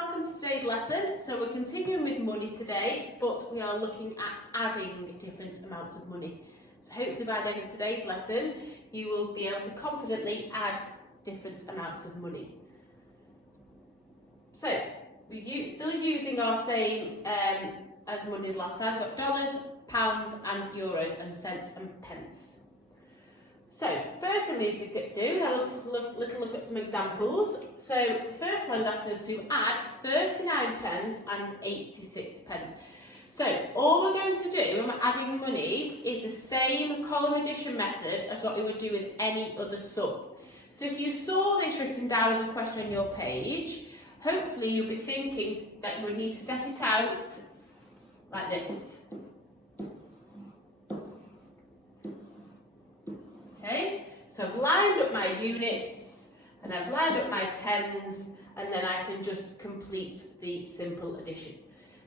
welcome to today's lesson. So we're continuing with money today, but we are looking at adding different amounts of money. So hopefully by the end of today's lesson, you will be able to confidently add different amounts of money. So we're still using our same as money as last time. We've got dollars, pounds and euros and cents and pence. So first thing we need to do is have a little look at some examples. So the first one is asking us to add 39 pence and 86 pence. So all we're going to do when we're adding money is the same column addition method as what we would do with any other sum. So if you saw this written down as a question on your page, hopefully you'll be thinking that you would need to set it out like this. Okay, so I've lined up my units and I've lined up my tens, and then I can just complete the simple addition.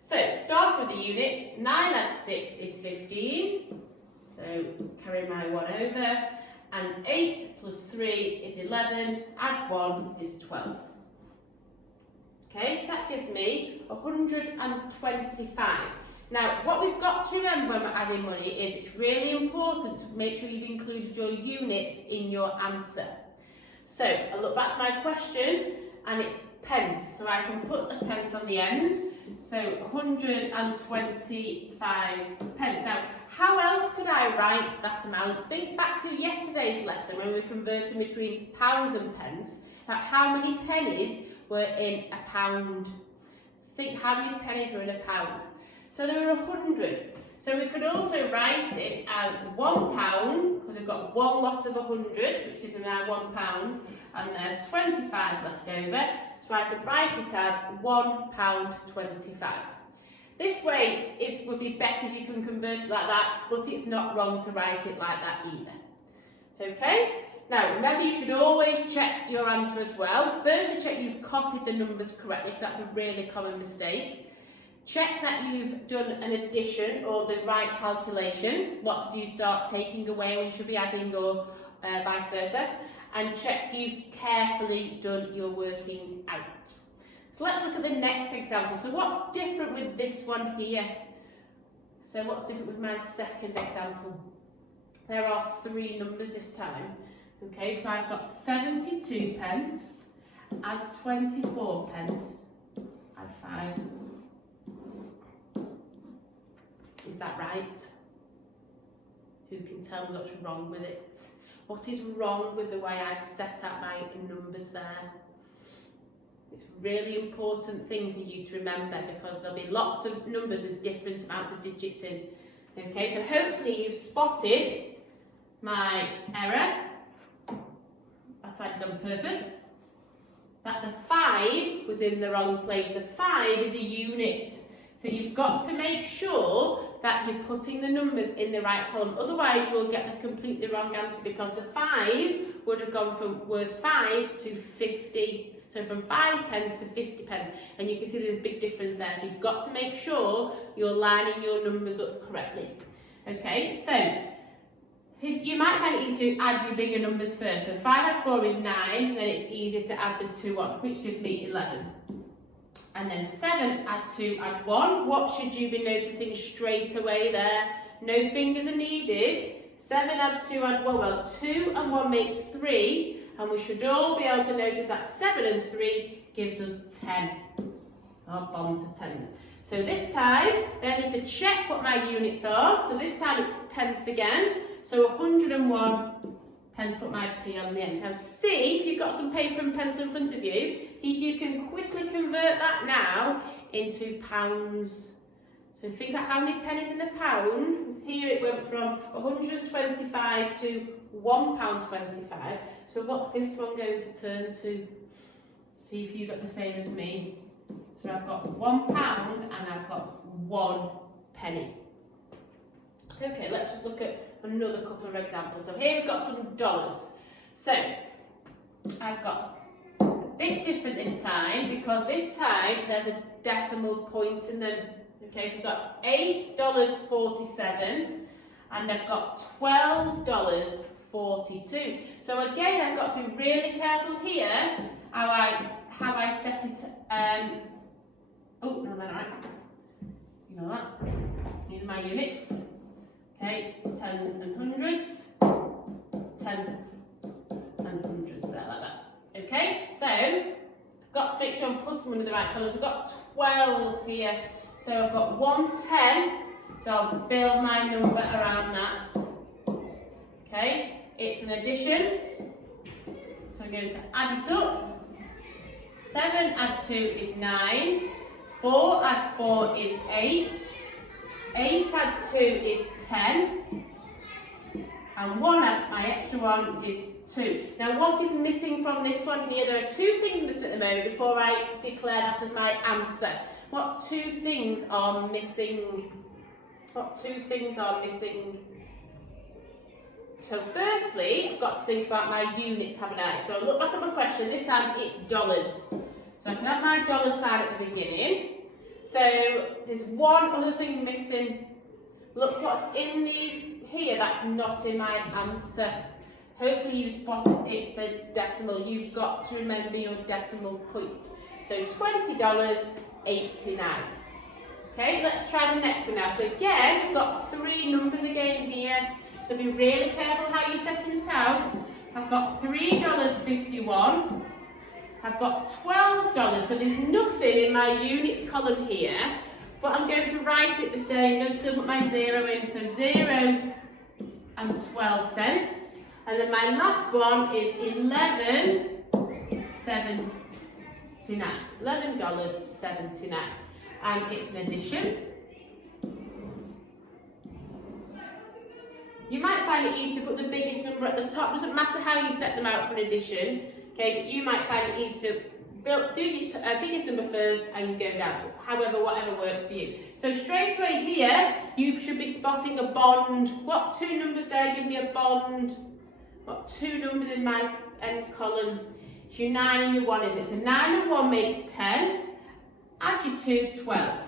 So starting with the unit, 9 add 6 is 15, so carry my 1 over, and 8 plus 3 is 11, add 1 is 12. Okay, so that gives me 125. Now, what we've got to remember when we're adding money is it's really important to make sure you've included your units in your answer. So, I look back to my question, and it's pence, so I can put a pence on the end. So, 125 pence. Now, how else could I write that amount? Think back to yesterday's lesson when we were converting between pounds and pence. About how many pennies were in a pound. Think how many pennies were in a pound. So there are 100. So we could also write it as £1, because we've got one lot of 100, which gives me now £1, and there's 25 left over. So I could write it as £1.25. This way, it would be better if you can convert it like that, but it's not wrong to write it like that either. Okay? Now, remember, you should always check your answer as well. Firstly, check you've copied the numbers correctly, because that's a really common mistake. Check that you've done an addition or the right calculation. Lots of you start taking away when you should be adding, or vice versa. And check you've carefully done your working out. So let's look at the next example. So what's different with this one here? So what's different with my second example? There are 3 numbers this time. Okay, so I've got 72 pence, add 24 pence, add 5. Is that right? Who can tell me what's wrong with it? What is wrong with the way I've set out my numbers there? It's a really important thing for you to remember, because there'll be lots of numbers with different amounts of digits in. Okay, so hopefully you've spotted my error. That's I did on purpose. That the 5 was in the wrong place. The 5 is a unit. So you've got to make sure that you're putting the numbers in the right column. Otherwise, you'll get the completely wrong answer, because the 5 would have gone from worth 5 to 50. So from 5 pence to 50 pence. And you can see there's a big difference there. So you've got to make sure you're lining your numbers up correctly. Okay, so if you might find it easy to add your bigger numbers first. So 5 add 4 is 9, then it's easier to add the 2 on, which gives me 11. And then 7 add 2 add 1. What should you be noticing straight away there? No fingers are needed. 7 add 2 add 1. Well, 2 and 1 makes 3. And we should all be able to notice that 7 and 3 gives us 10. Our bond to tens. So this time, I need to check what my units are. So this time it's pence again. So 101 pence, put my P on the end. Now see if you've got some paper and pencil in front of you. See if you can quickly convert that now into pounds. So think about how many pennies in a pound. Here it went from 125 to £1.25. So what's this one going to turn to? See if you've got the same as me. So I've got £1 and I've got 1 penny. Okay, let's just look at another couple of examples. So here we've got some dollars. So I've got a bit different this time, because this time there's a decimal point in them. Okay, so I've got $8.47 and I've got $12.42. So again, I've got to be really careful here how I set it Oh, no, that's right. Ignore that. These are my units. Okay, tens and hundreds. Tens and hundreds, there, like that. Okay, so I've got to make sure I'm putting them in the right colours. I've got 12 here, so I've got 110. So I'll build my number around that. Okay, it's an addition. So I'm going to add it up. 7 add 2 is 9. 4 add 4 is 8. 8 add 2 is 10. And 1 add my extra 1 is 2. Now what is missing from this one here? There are 2 things missing at the moment before I declare that as my answer. What 2 things are missing? What 2 things are missing? So firstly, I've got to think about my units, haven't I? So look back at my question. This time it's dollars. So I can have my dollar sign at the beginning. So there's one other thing missing. Look what's in these here that's not in my answer. Hopefully you spotted it's the decimal. You've got to remember your decimal point. So $20.89. Okay, let's try the next one now. So again, we've got 3 numbers again here. So be really careful how you're setting it out. I've got $3.51. I've got $12. So there's nothing in my units column here, but I'm going to write it the same. I'm going to still put my 0 in. So 0 and 12 cents. And then my last one is $11.79. $11.79. And it's an addition. You might find it easy to put the biggest number at the top. Doesn't matter how you set them out for an addition, okay? But you might find it easy to do your biggest number first and go down. However, whatever works for you. So straight away here, you should be spotting a bond. What 2 numbers there give me a bond? What 2 numbers in my end column? It's your 9 and your 1, isn't it? So 9 and 1 makes 10. Add your 2, 12.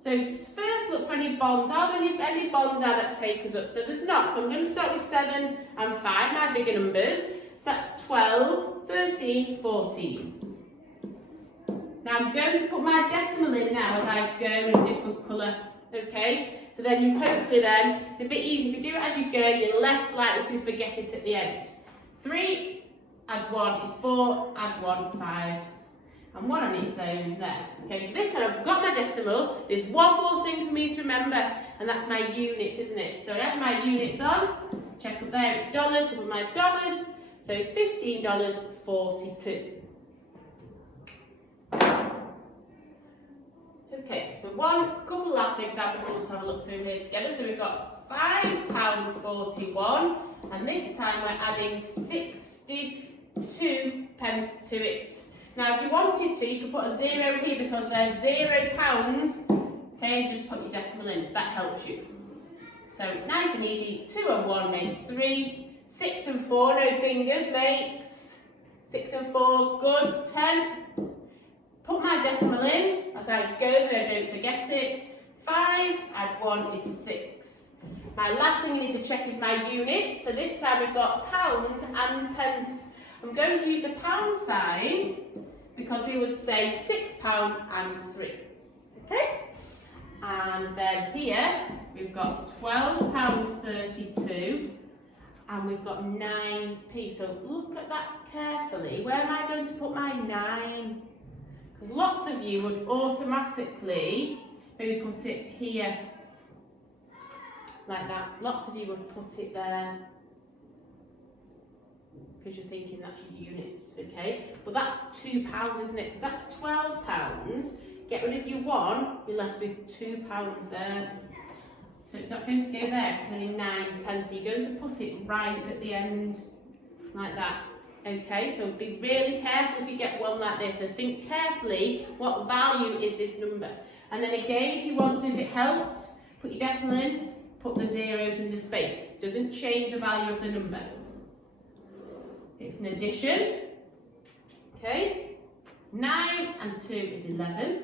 So first look for any bonds. Are there any bonds there that take us up? So there's not. So I'm going to start with 7 and 5, my bigger numbers. So that's 12, 13, 14. Now I'm going to put my decimal in now as I go in a different colour. Okay? So then you hopefully then, it's a bit easy. If you do it as you go, you're less likely to forget it at the end. 3 add 1 is 4, add 1, 5. And 1 on its own there. Okay, so this time I've got my decimal. There's one more thing for me to remember, and that's my units, isn't it? So I have my units on. Check up there, it's dollars. So put my dollars. So $15.42. Okay, so couple last examples to have a look through here together. So we've got £5.41, and this time we're adding 62 pence to it. Now, if you wanted to, you could put a 0 here because there's £0. Okay, just put your decimal in if that helps you. So nice and easy. 2 and 1 makes 3. 6 and 4, no fingers, makes 6 and 4, good. 10. Put my decimal in as I go there, don't forget it. 5 add 1 is 6. My last thing you need to check is my unit. So this time we've got pounds and pence. I'm going to use the pound sign because we would say £6 and 3. Okay? And then here we've got £12.32 and we've got 9p. So look at that carefully. Where am I going to put my 9? Because lots of you would automatically maybe put it here like that. Lots of you would put it there, because you're thinking that's your units, okay? But that's £2, isn't it? Because that's £12. Get rid of your 1, you're left with £2 there. So it's not going to go there, it's only 9 pence. So you're going to put it right at the end, like that. Okay, so be really careful if you get one like this, and think carefully what value is this number. And then again, if you want to, if it helps, put your decimal in, put the zeros in the space. Doesn't change the value of the number. It's an addition. Okay. 9 and 2 is 11.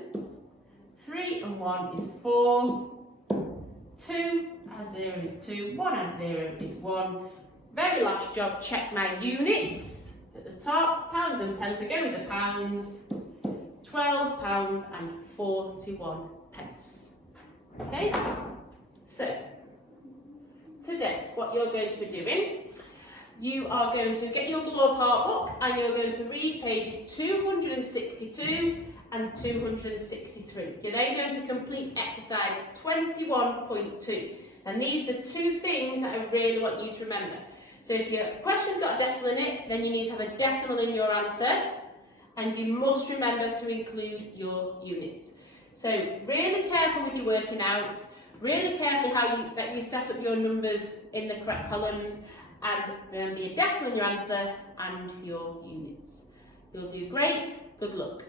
3 and 1 is 4. 2 and 0 is 2. 1 and 0 is 1. Very last job, check my units. At the top, pounds and pence. We go with the pounds. £12.41. Okay, so today what you're going to be doing, you are going to get your Galore Park book and you're going to read pages 262 and 263. You're then going to complete exercise 21.2. And these are the two things that I really want you to remember. So if your question's got a decimal in it, then you need to have a decimal in your answer. And you must remember to include your units. So really careful with your working out. Really carefully that you set up your numbers in the correct columns. And remember your decimal in your answer and your units. You'll do great. Good luck.